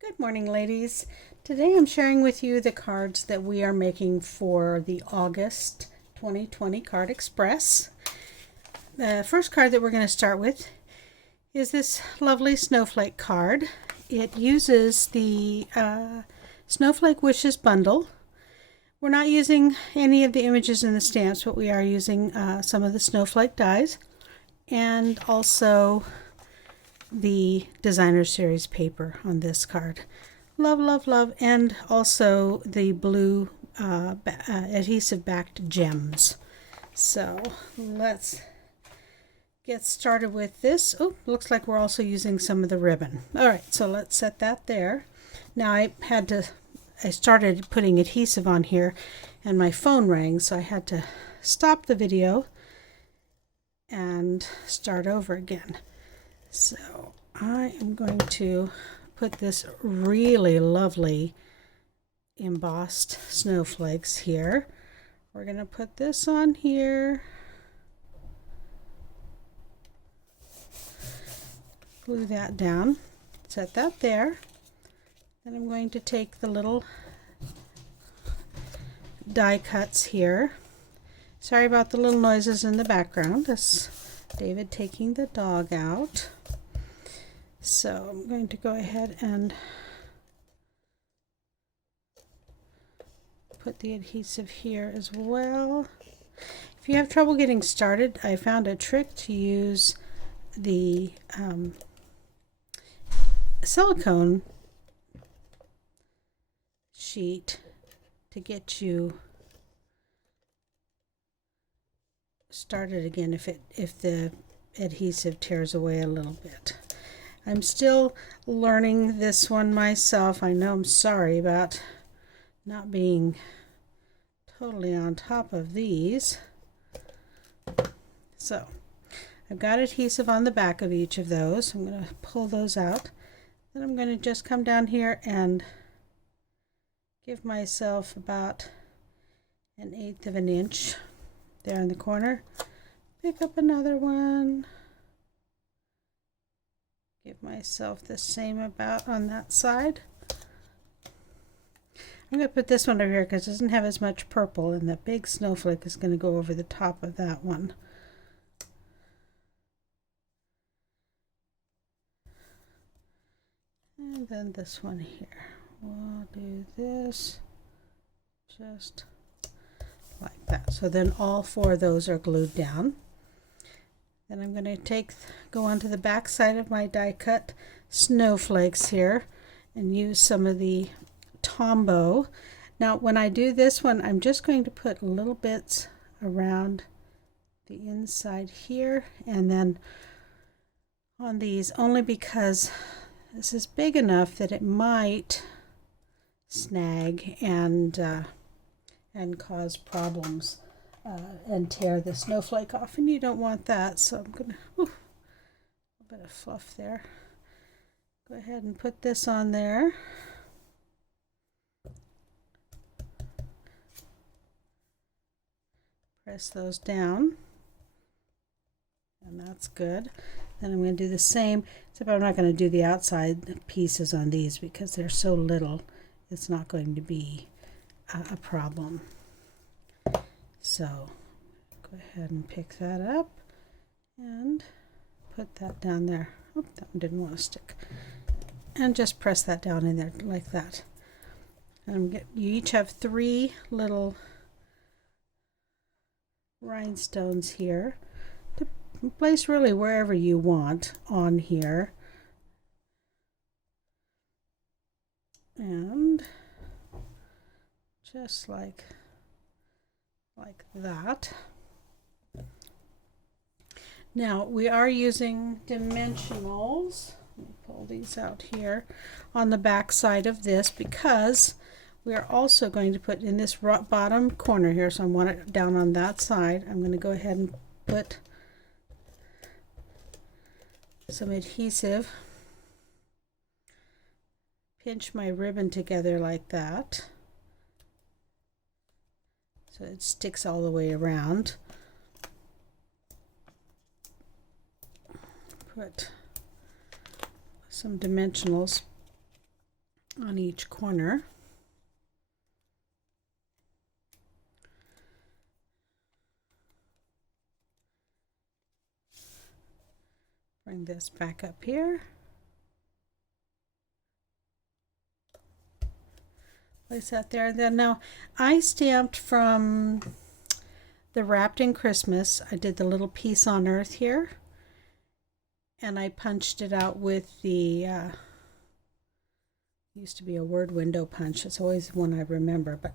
Good morning, ladies. Today I'm sharing with you the cards that we are making for the August 2020 Card Express. The first card that we're going to start with is this lovely snowflake card. It uses the Snowflake Wishes bundle. We're not using any of the images in the stamps, but we are using some of the snowflake dies and also the designer series paper on this card. Love, love, love. And also the blue adhesive backed gems. So let's get started with this. Oh, looks like we're also using some of the ribbon. All right, so let's set that there. Now I started putting adhesive on here and my phone rang, so I had to stop the video and start over again. So I am going to put this really lovely embossed snowflakes here. We're going to put this on here. Glue that down. Set that there. Then I'm going to take the little die cuts here. Sorry about the little noises in the background. That's David taking the dog out. So I'm going to go ahead and put the adhesive here as well. If you have trouble getting started, I found a trick to use the silicone sheet to get you started again if the adhesive tears away a little bit. I'm still learning this one myself. I know I'm sorry about not being totally on top of these. So I've got adhesive on the back of each of those. I'm going to pull those out. Then I'm going to just come down here and give myself about 1/8 of an inch there in the corner. Pick up another one. Give myself the same about on that side. I'm going to put this one over here because it doesn't have as much purple, and the big snowflake is going to go over the top of that one. And then this one here. We'll do this just like that. So then all 4 of those are glued down. Then I'm going to go onto the back side of my die cut snowflakes here and use some of the Tombow. Now when I do this one, I'm just going to put little bits around the inside here and then on these, only because this is big enough that it might snag and cause problems. And tear the snowflake off, and you don't want that, so I'm gonna a bit of fluff there. Go ahead and put this on there. Press those down, and that's good. Then I'm going to do the same, except I'm not going to do the outside pieces on these because they're so little. It's not going to be a problem. So go ahead and pick that up and put that down there. Oh, that one didn't want to stick. And just press that down in there like that. And you each have 3 little rhinestones here to place really wherever you want on here. And just like that. Now we are using dimensionals. Let me pull these out here on the back side of this because we are also going to put in this bottom corner here, so I want it down on that side. I'm going to go ahead and put some adhesive, pinch my ribbon together like that so it sticks all the way around. Put some dimensionals on each corner. Bring this back up here. Place that there. Then now I stamped from the Wrapped in Christmas. I did the little piece on Earth here, and I punched it out with the used to be a word window punch. It's always one I remember, but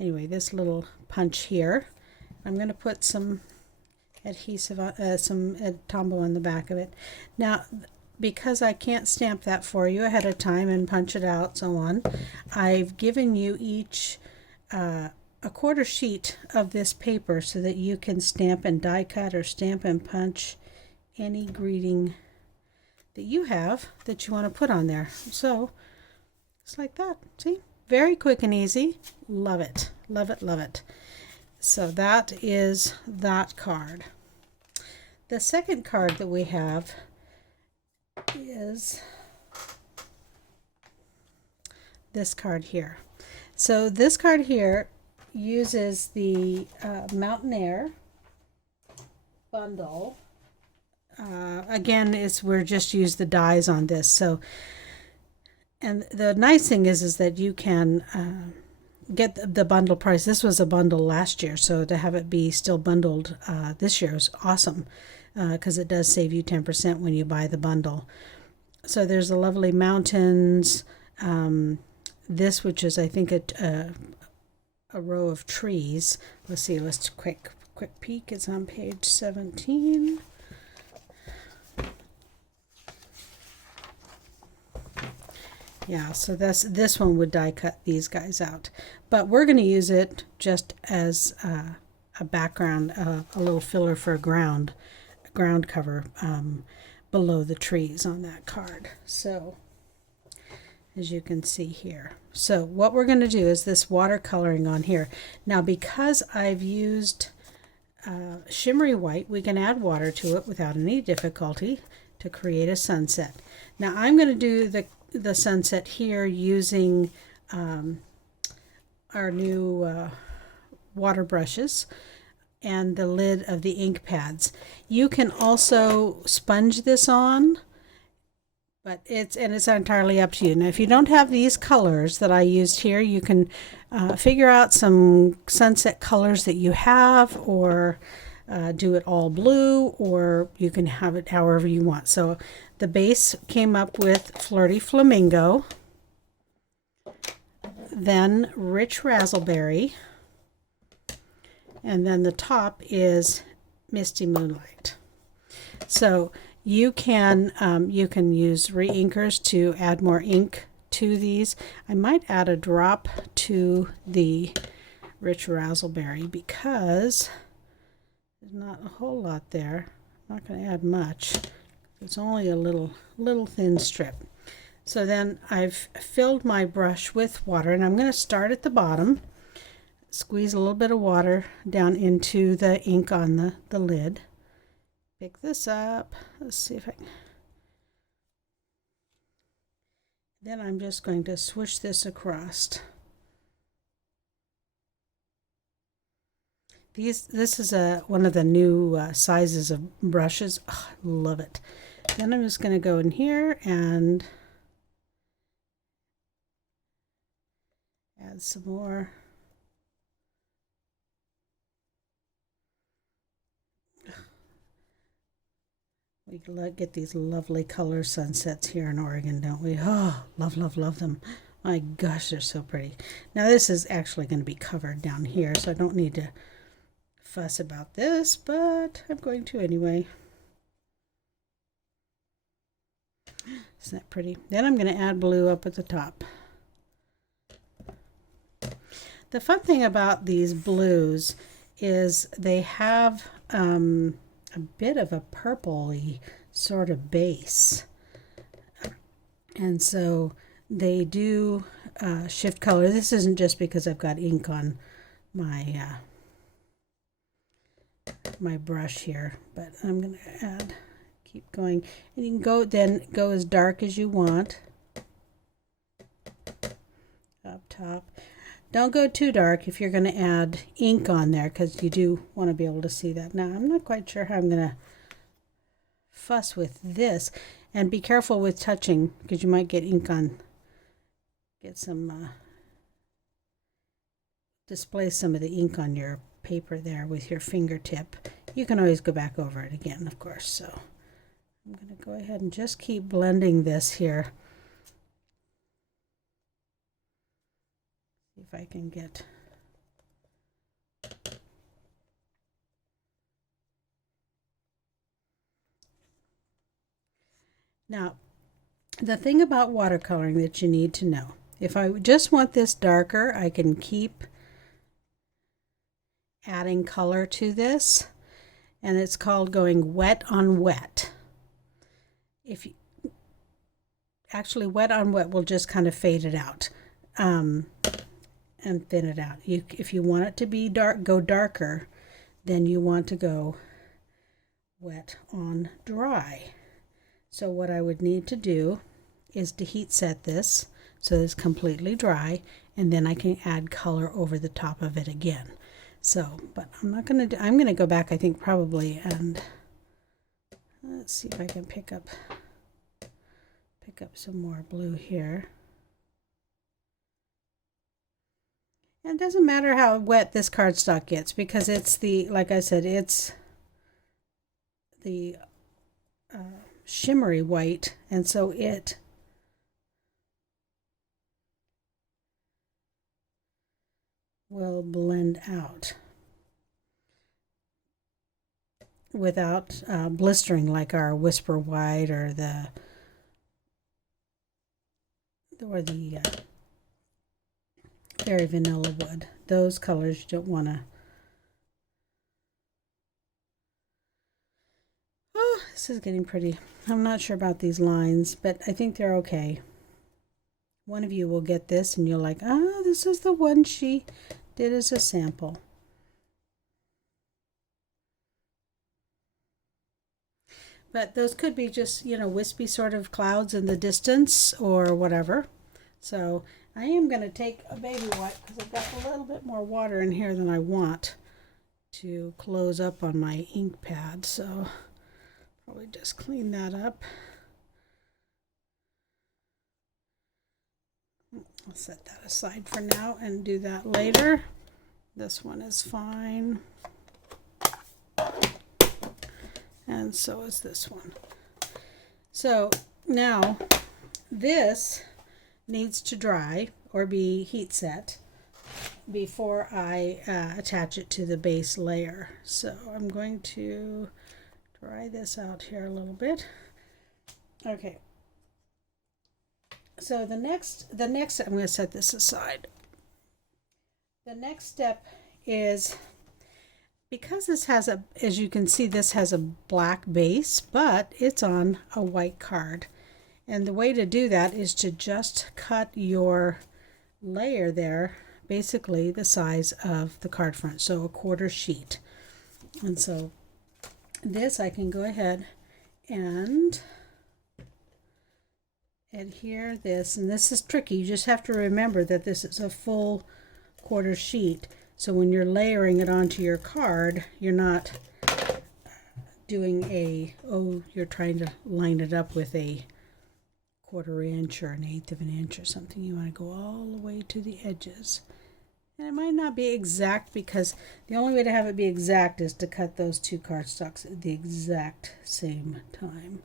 anyway, this little punch here. I'm going to put some adhesive, some Tombow on the back of it. Now, because I can't stamp that for you ahead of time and punch it out, so on, I've given you each a quarter sheet of this paper so that you can stamp and die cut or stamp and punch any greeting that you have that you want to put on there. So it's like that. See? Very quick and easy. Love it. Love it, love it. So that is that card. The second card that we have is this card here. So this card here uses the Mountain Air bundle. Again, we're just use the dies on this. So, and the nice thing is that you can get the bundle price. This was a bundle last year, so to have it be still bundled this year is awesome, because it does save you 10% when you buy the bundle. So there's the lovely mountains, this, which is I think a row of trees. Let's see, let's quick peek. It's on page 17. Yeah, so this one would die cut these guys out, but we're going to use it just as a background, a little filler for a ground cover below the trees on that card. So as you can see here. So what we're going to do is this watercoloring on here. Now, because I've used shimmery white, we can add water to it without any difficulty to create a sunset. Now I'm going to do the sunset here using our new water brushes and the lid of the ink pads. You can also sponge this on, but it's entirely up to you. Now, if you don't have these colors that I used here, you can figure out some sunset colors that you have, or do it all blue, or you can have it however you want. So the base came up with Flirty Flamingo, then Rich Razzleberry, and then the top is Misty Moonlight. So you can use re-inkers to add more ink to these. I might add a drop to the Rich Razzleberry because there's not a whole lot there. I'm not going to add much. It's only a little thin strip. So then I've filled my brush with water, and I'm going to start at the bottom, squeeze a little bit of water down into the ink on the lid. Pick this up. Let's see if I can. Then I'm just going to swoosh this across. This is one of the new sizes of brushes. Oh, I love it. Then I'm just going to go in here and add some more. We get these lovely color sunsets here in Oregon, don't we? Oh, love, love, love them. My gosh, they're so pretty. Now this is actually going to be covered down here, so I don't need to fuss about this, but I'm going to anyway. Isn't that pretty? Then I'm going to add blue up at the top. The fun thing about these blues is they have a bit of a purpley sort of base, and so they do shift color. This isn't just because I've got ink on my my brush here, but I'm going to add, keep going, and you can go as dark as you want. top. Don't go too dark if you're going to add ink on there, because you do want to be able to see that. Now, I'm not quite sure how I'm going to fuss with this, and be careful with touching because you might get ink on, get some, display some of the ink on your paper there with your fingertip. You can always go back over it again, of course. So I'm going to go ahead and just keep blending this here. See if I can get now. The thing about watercoloring that you need to know, if I just want this darker, I can keep adding color to this, and it's called going wet on wet. If you actually, wet on wet will just kind of fade it out and thin it out. If you want it to be dark, go darker, then you want to go wet on dry. So what I would need to do is to heat set this so it's completely dry, and then I can add color over the top of it again. So, but I'm not going to do, I'm going to go back, I think, probably, and let's see if I can pick up some more blue here. And it doesn't matter how wet this cardstock gets, because it's the, like I said, it's the shimmery white, and so it will blend out without blistering like our Whisper White or the Fairy Vanilla Wood. Those colors you don't want to. Oh, this is getting pretty. I'm not sure about these lines, but I think they're okay. One of you will get this and you're like, oh, this is the one she did as a sample. But those could be just, you know, wispy sort of clouds in the distance or whatever. So I am going to take a baby wipe because I've got a little bit more water in here than I want to close up on my ink pad. So probably just clean that up. I'll set that aside for now and do that later. This one is fine. And so is this one. So now this needs to dry or be heat set before I attach it to the base layer. So I'm going to dry this out here a little bit. Okay. So the next I'm going to set this aside. The next step is, because this has a, as you can see, this has a black base, but it's on a white card. And the way to do that is to just cut your layer there, basically the size of the card front, so a quarter sheet. And so this I can go ahead and adhere this, and this is tricky. You just have to remember that this is a full quarter sheet. So when you're layering it onto your card, you're not doing a, oh, you're trying to line it up with a quarter inch or an eighth of an inch or something. You want to go all the way to the edges. And it might not be exact, because the only way to have it be exact is to cut those two cardstocks at the exact same time.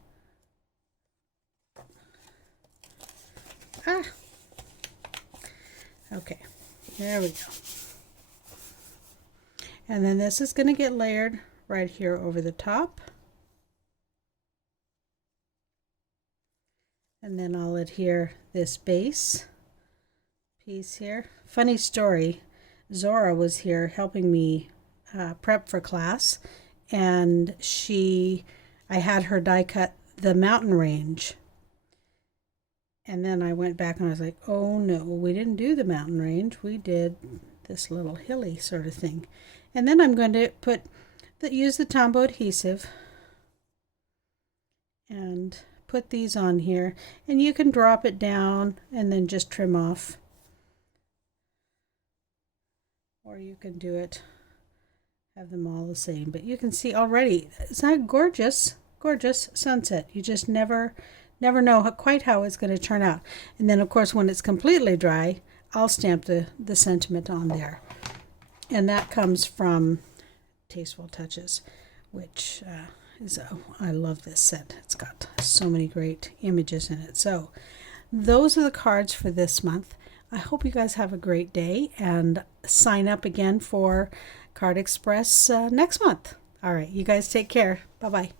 Ah! Okay, there we go. And then this is going to get layered right here over the top. And then I'll adhere this base piece here. Funny story, Zora was here helping me prep for class, and I had her die cut the mountain range. And then I went back and I was like, oh no, we didn't do the mountain range. We did this little hilly sort of thing. And then I'm going to use the Tombow adhesive and put these on here. And you can drop it down and then just trim off or you can do it, have them all the same. But you can see already, it's not gorgeous, gorgeous sunset. You just never know quite how it's going to turn out. And then of course when it's completely dry, I'll stamp the sentiment on there. And that comes from Tasteful Touches, which I love this set. It's got so many great images in it. So those are the cards for this month. I hope you guys have a great day and sign up again for Card Express next month. All right, you guys take care. Bye-bye.